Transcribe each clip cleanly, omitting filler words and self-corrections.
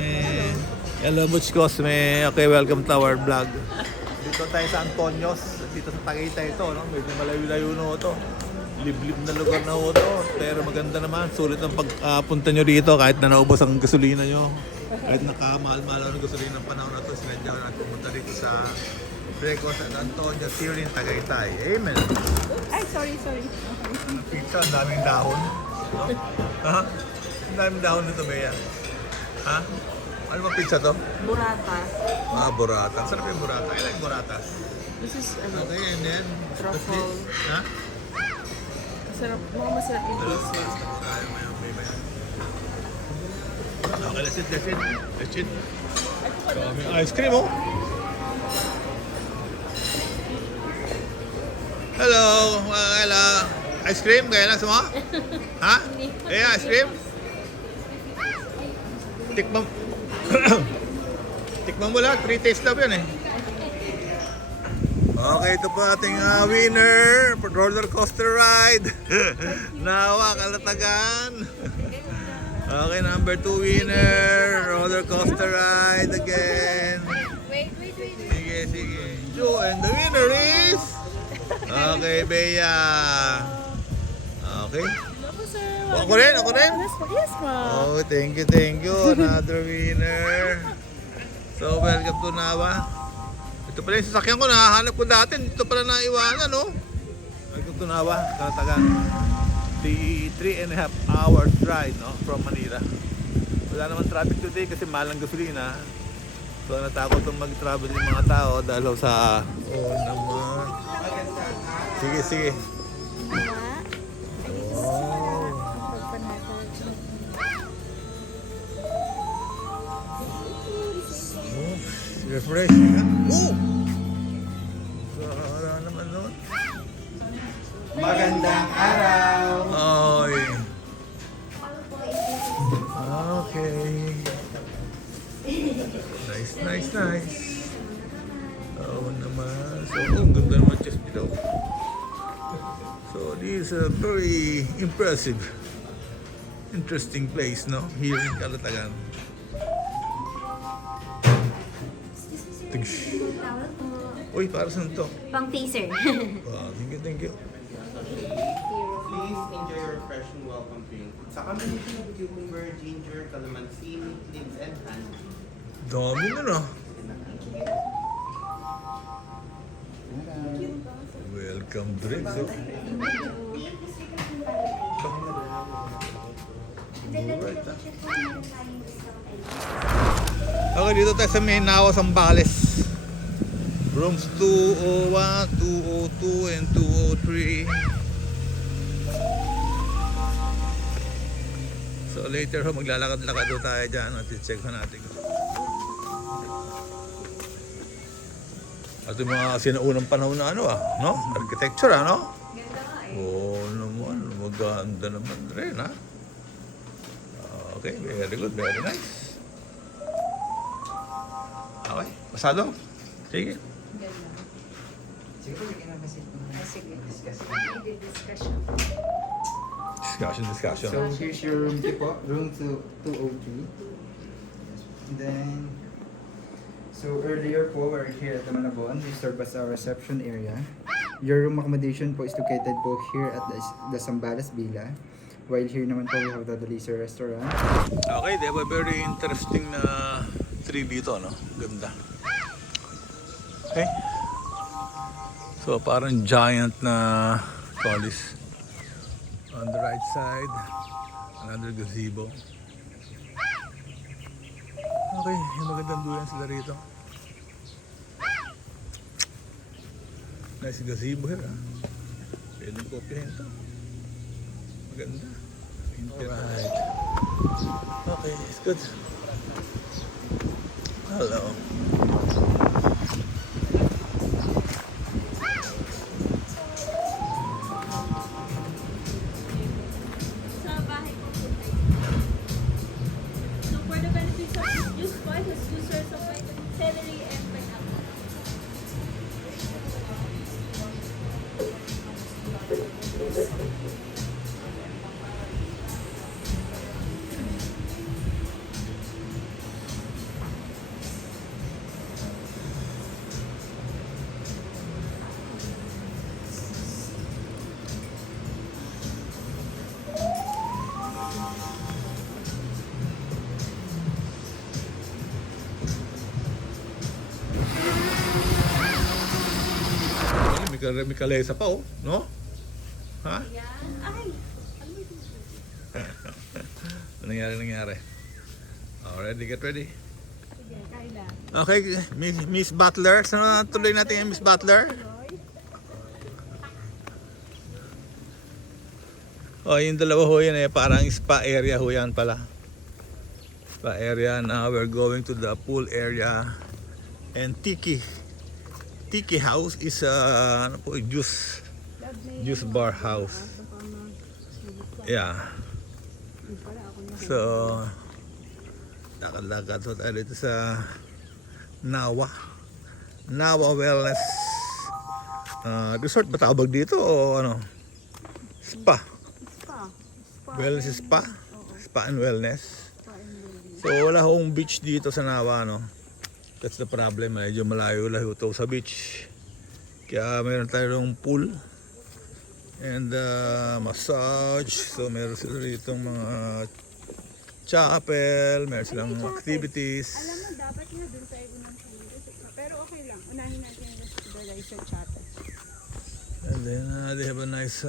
Cosme. Hello, Butch Cosme. Okay, welcome to our vlog. Dito tayo sa Antonios. Dito sa Tagaytay ito, no? Medyo malayo-layo na ito. Liblib na lugar na ito. Pero maganda naman. Sulit ang pagpunta nyo dito kahit na naubos ang gasolina nyo. Kahit nakamahal-mahal ang gasolina ng panahon na ito. Sinadya ko natin pumunta dito sa Breco San Antonio, Tirin, Tagaytay. Amen. Ay, sorry. Ang pizza, ang daming dahon. No? Ha? Ang daming dahon nito, Bea. Ha? Ano bang pizza to? Burrata. Burrata. Sarap yung burrata. I like burrata. This is, Okay, and then? truffle. Ha? Masarap. Mukhang masarap yung pizza. Tayo ngayon, Bea. Okay, that's it. May ice cream, oh. Hello, hello. Ice cream, kaya lang semua? Ha? Yeah, ice cream? Tikman. Tikman mo lahat, free taste daw yan eh. Okay, ito po ating winner for roller coaster ride. Nawa, Kalatagan. Okay, number 2 winner, roller coaster ride again. Wait. Sige. And the winner is... Okay, Bea. Okay. Ako, sir. Ako rin? Yes, ma'am. Oh, thank you. Another winner. So, welcome to Nawa. Ito pala yung sasakyan ko, nahahanap ko dati. Dito pala naiwanan, no? Welcome to Nawa, Kalatagan. The 3.5 hour drive, no? From Manila. Wala naman traffic today kasi mahal ang gasolina. So, natakot itong mag-travel yung mga tao dahil sa... Oh, naman. Sige. Refreshing, ha? Oh! Wala naman nun. Magandang araw! Oy. Okay. Nice. Oo naman. So, ang ganda naman chest below. So, this is a very impressive, interesting place, no? Here in Kalatagan. Tugsh. Uy, para saan to? Pang taser. Wow, thank you. Please enjoy your fresh and welcome drink. Sa combination of cucumber, ginger, calamansi, leaves, and honey. Dami na na. Welcome drinks. Oh. Alright, okay, dito tayo sa may Nawa, Zambales. Rooms 201, 202, and 203. So later ho, maglalakad-lakad ho tayo dyan at i-check natin. At yung mga sinaunang panahon na no? Architecture, no? Ganda nga eh. Oo naman, maganda naman rin, ha? Okay, very good, very nice. Okay, pasado? Sige. Ganda. Siguro bigyan naman si Sige. discussion. Discussion. So here's your room po, room 203. And then, so earlier po, we're here at the Manabon. We serve as our reception area. Your room accommodation po is located po here at the Zambales Villa. While here naman po, we have the Delicia Restaurant. Okay, they have a very interesting tree dito, no? Ganda. Okay. So, parang giant na trellis. On the right side, another gazebo. Okay, yung magandang duyan sila rito. Nice gazebo here, ha? Pwedeng kopyahin ito. Maganda. Alright. Okay, it's good. Hello. Sa bahay ko po tayo. So for the benefits of use po, it has two sources of vitamin celery and pineapple. may kalesa pa oh, no? Ha? Yan. Ay! Ano nangyari? Already, get ready. Sige, Kayla. Okay, Miss Butler. Saan tuloy natin yung Miss Butler? Oh, yung dalawa ho yan parang spa area ho yan pala. Spa area. Now we're going to the pool area. And Tiki House is ano po, juice bar house. Yeah. So, lakad-lakad so tayo dito sa Nawa Wellness Resort ba tawag dito o ano? Spa. Wellness spa? Spa and wellness. So wala hong beach dito sa Nawa, no? That's the problem, medyo malayo-layo to sa beach. Kaya meron tayong pool and massage. So meron sila dito mga chapel, meron silang activities. Alam mo, dapat nga dun tayo unang pumunta. Pero okay lang. Unahin natin yung dala sa chapel. And then they have a nice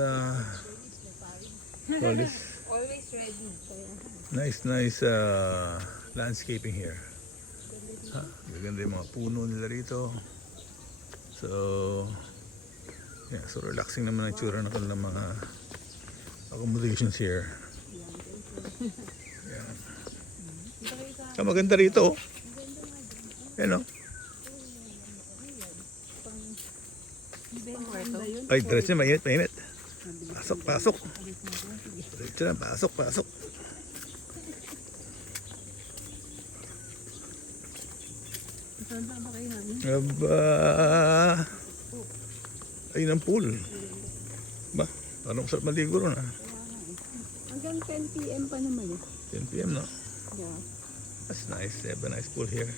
police. Always ready. Nice landscaping here. Ha? Maganda yung mga puno nila rito. So, yeah, so relaxing naman ang tsura ng kanilang mga accommodations here. Yeah. Maganda rito. Yan o. Ay, diretso na, mainit. Pasok. Diretso na, pasok. Aba, ayun ang pool. Ba, parang sarap maligo ron ah. Hanggang 10 p.m. pa naman eh. 10 p.m. no? Yeah. That's nice. They have a nice pool here.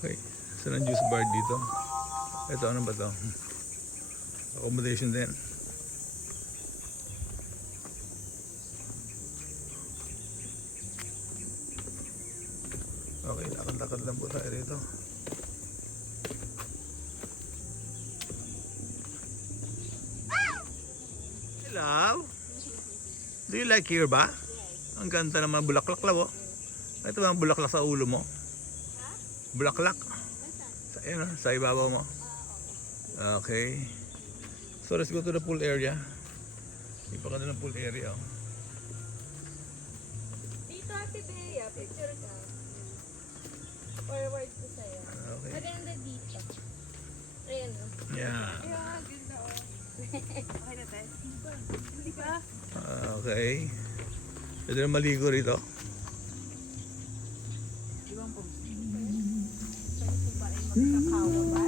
Okay, saan ang juice bar dito? Ito, ano ba to? Accommodation din. Okay, lakad-lakad lang po tayo rito. Hello? Do you like here ba? Ang ganda naman bulaklak lang oh. Ito ba ang bulaklak sa ulo mo? Bulaklak? Sa, yun, sa ibabaw mo? Okay. So let's go to the pool area. Ipa ka na ng pool area oh. Dito, Ate Bea, picture ka. Forward ko sa'yo. Okay. Maganda dito. Ayan o. Yeah. Ganda oh. Okay na tayo. Hindi ba? Okay. Pwede na maligo rito. Ibang po. Sa'yo po ba ay magkakawa ba?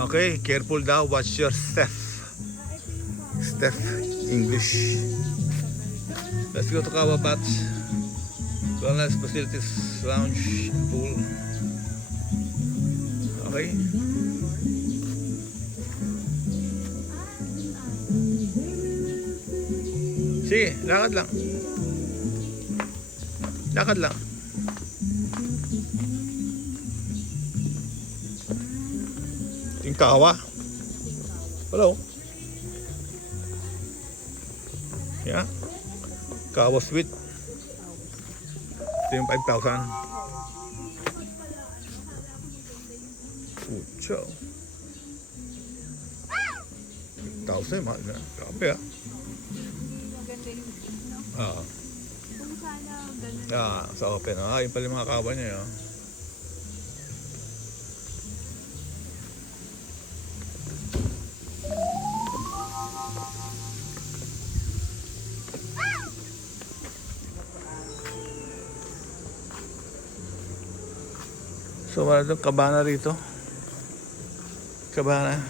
Okay, careful daw. Watch your step. Step English. Let's go to Kawabat. Wellness facilities, lounge, and pool. Okay. Sige, lakad lang. Lakad lang. Yung kawa. Hello. Yeah. Kawa sweet. Ito yung 5,000. Pucho. 5,000, mahal na. Grabe ah. Maganda yung view, no? Kung sana ganun. Sa open. Yun pala yung mga kawa niya. So wala itong kabana rito. Kabana.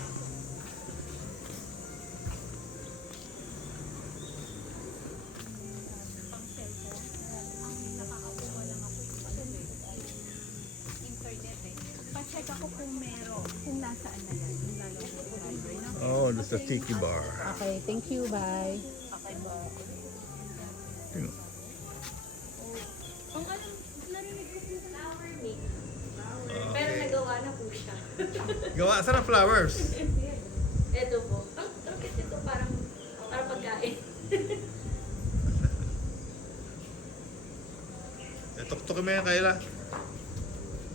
Pa-check ako kung meron. Kung nasaan na yan. Yung lalong number, no? Oh, that's the tiki bar. Okay, thank you. Bye. Okay, bye. Ang alam, narinig ko po flower mix. Pero nagawa na po siya. Gawa sa ng flowers. Ito po. Ang cute ito, parang pagkain. Tuktukin mo yan, Kayla.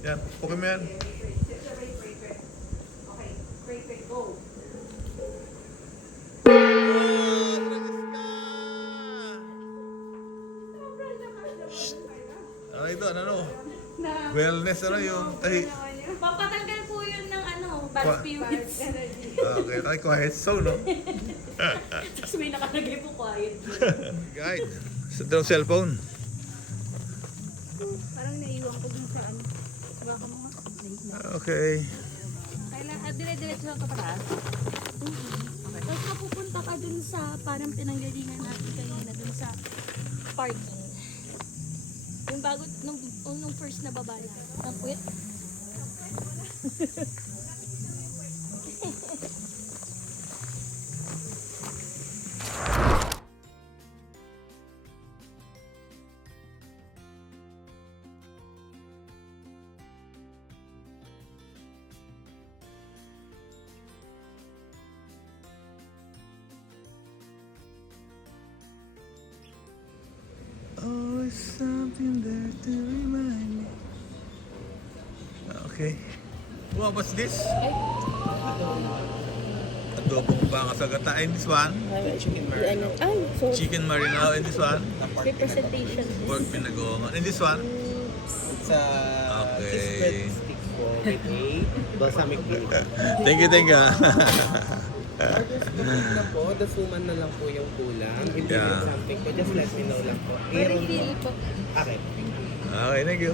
Yan, tuktukin mo yan. Ano ito? Ano? Wellness ano yung Papatanggal po yun ng bad spirits. okay, tayo quiet zone, no? Tapos may nakalagay po quiet. Guide. Sa daw cellphone. Parang naiwan ko dun sa ano. Baka mga Okay. Kailangan, dire-diretso lang ka para. Tapos mapupunta ka dun sa parang pinanggalingan natin kanina dun sa parking. Yung bago, nung first na baba lang. Ang puwit. Always something there to remind me. Okay. Wow, what's this? Adobong baka sa gata. And this one? Chicken marinado. And this one? Representation. Pork pinagongan. And this one? It's Okay. cheese breadstick po with a balsamic glaze. Thank you, thank you. Order na po, dasuman na lang po yung kulang. If you Yeah. need something po, just let me know lang po. Refill po. Okay. Okay, thank you.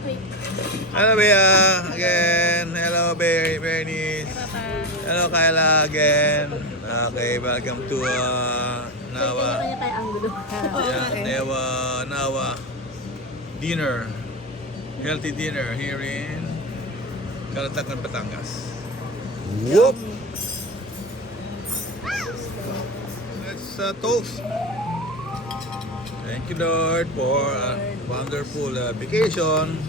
Wait. Hello, Bea. Again. Hello, Bernice. Hello, Kyla. Again. Okay, welcome to Nawa. Kanya tayo anggulo. Yeah, Nawa dinner. Healthy dinner here in Calatagan, Batangas. Whoop! Let's toast. Thank you, Lord, for a wonderful vacation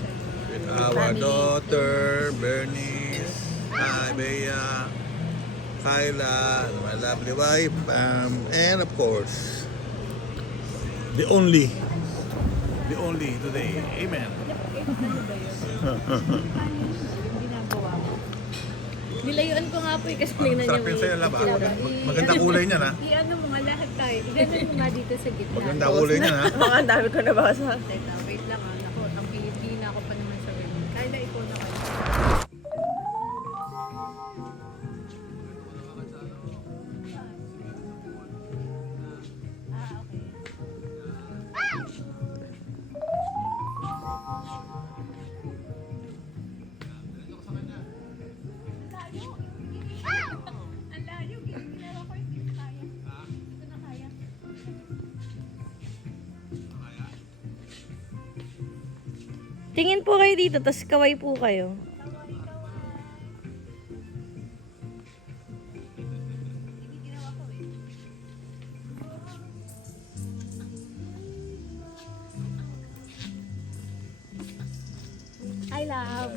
with our daughter, Bernice, Bea, Kyla, my lovely wife, and of course, the only today. Amen. ginagawa mo. Nilayuan ko nga po kasi tingnan Sarap yun sa'yo, laba. Maganda kulay niya, na. I-ano mo nga lahat tayo. I-ano mo nga dito sa gitna. Maganda kulay niya, na. Ang dami ko nabasa. Teka, wait lang ah. Ako, ang na ako pa naman sa web. Kaya na ikaw na kayo. Ang layo, ginawa ko hindi ko kaya. Hindi ko na kaya. Tingin po kayo dito, tas kaway po kayo. I love.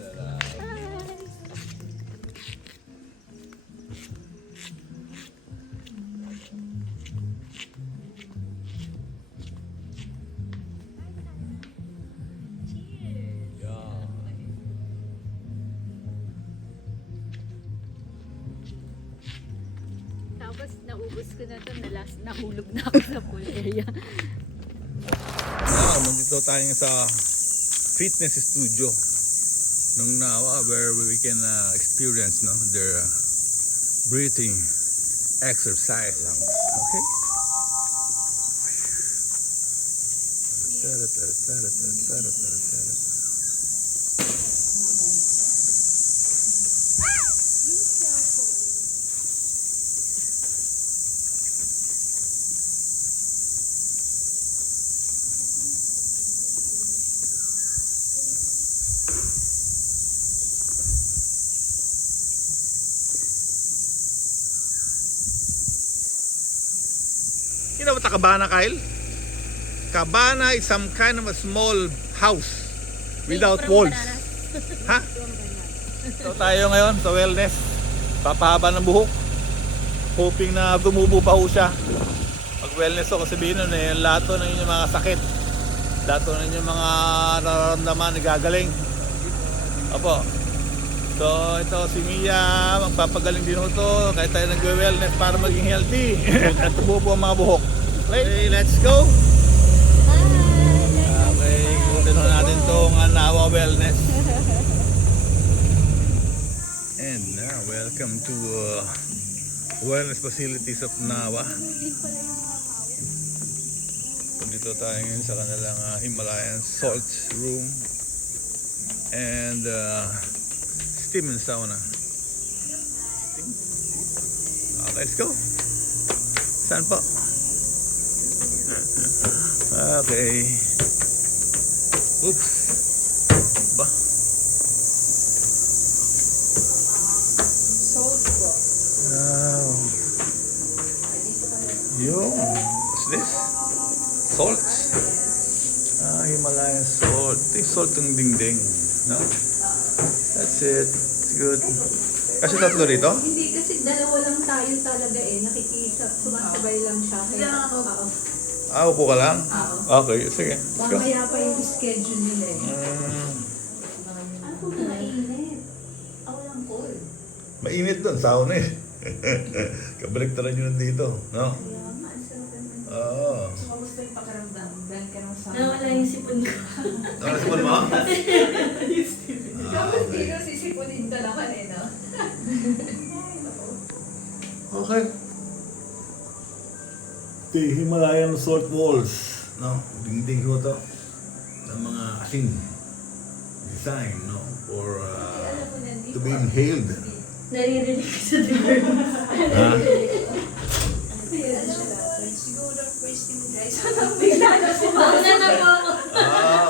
Tapos naubos ko na ito, nahulog na ako sa pool area. Now, nandito tayo sa fitness studio ng Nawa where we can experience their breathing exercise lang. Okay? Tara, tara, tara, tara, tara, tara, tara. You know what a cabana, Kyle? Cabana is some kind of a small house without walls. Ha? So tayo ngayon sa wellness. Papahaba ng buhok. Hoping na tumubo pa ho siya. Pag wellness ako sabihin nun eh, lahat ng inyong mga sakit, lahat ng inyong mga nararamdaman gagaling. Opo. So ito si Mia, magpapagaling din ho to kahit tayo nagwe-wellness para maging healthy. At tumubo ang mga buhok. Okay, let's go! Okay, kunin ho natin tong Nawa Wellness. And now, welcome to wellness facilities of Nawa. Dito tayo ngayon sa kanilang Himalayan salt room and steam and sauna. Let's go. Saan po? Okay. Oops. Ba? Salt po. Wow. Yung. What's this? Salt. Himalayan salt. Ito yung salt ng dingding. No? That's it. It's good. Kasi tatlo rito? Hindi kasi dalawa lang tayo talaga eh. Nakikisa, sumasabay lang siya. Kaya oo. Upo ka lang? Okay, sige. Let's go. Mamaya pa yung schedule nila eh. Ako na mainit. Ako lang cold. Mainit doon, sauna eh. Kabaliktaran yun dito, no? Oo. Kamusta yung pakiramdam? Dahil ka nang sama. Nawala yung sipon ko. Nakasipon mo? Tapos dito sisipunin ka naman eh, no? Okay. The Himalayan salt walls, no? Dingding ko to ng mga asin design, no? For to be inhaled. Naririnig ko sa diver. Siguro first thing guys. Mauna na po ako.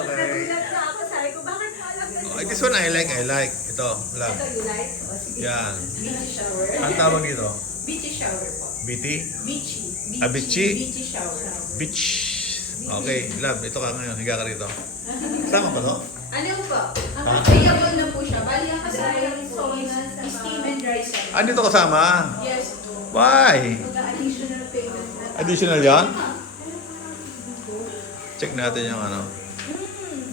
Okay. Nagulat na ako. Sabi ko, bakit mo alam na Oh, this one I like. Ito, love. ito you like? O sige. Yan. Beachy shower. Ang tawag dito? Beachy shower po. BT? Beachy. Beachy? Beachy shower. Beach. Okay, love. Ito ka ngayon. Higa ka rito. Sama pa to? Ano po? Ang available na po siya. Bali ang kasama lang po is steam and dry siya. Dito kasama? Yes po. Why? Mag-additional payment na. Additional yan? Check natin yung ano.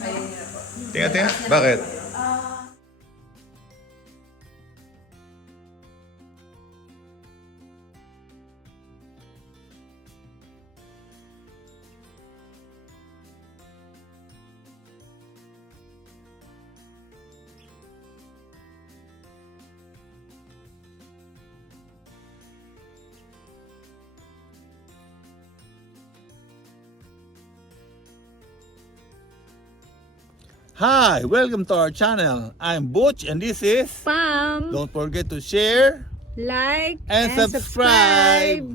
Ayun nga po. Tinga. Bakit? Hi, welcome to our channel. I'm Butch and this is... Pam, Don't forget to share like, and subscribe.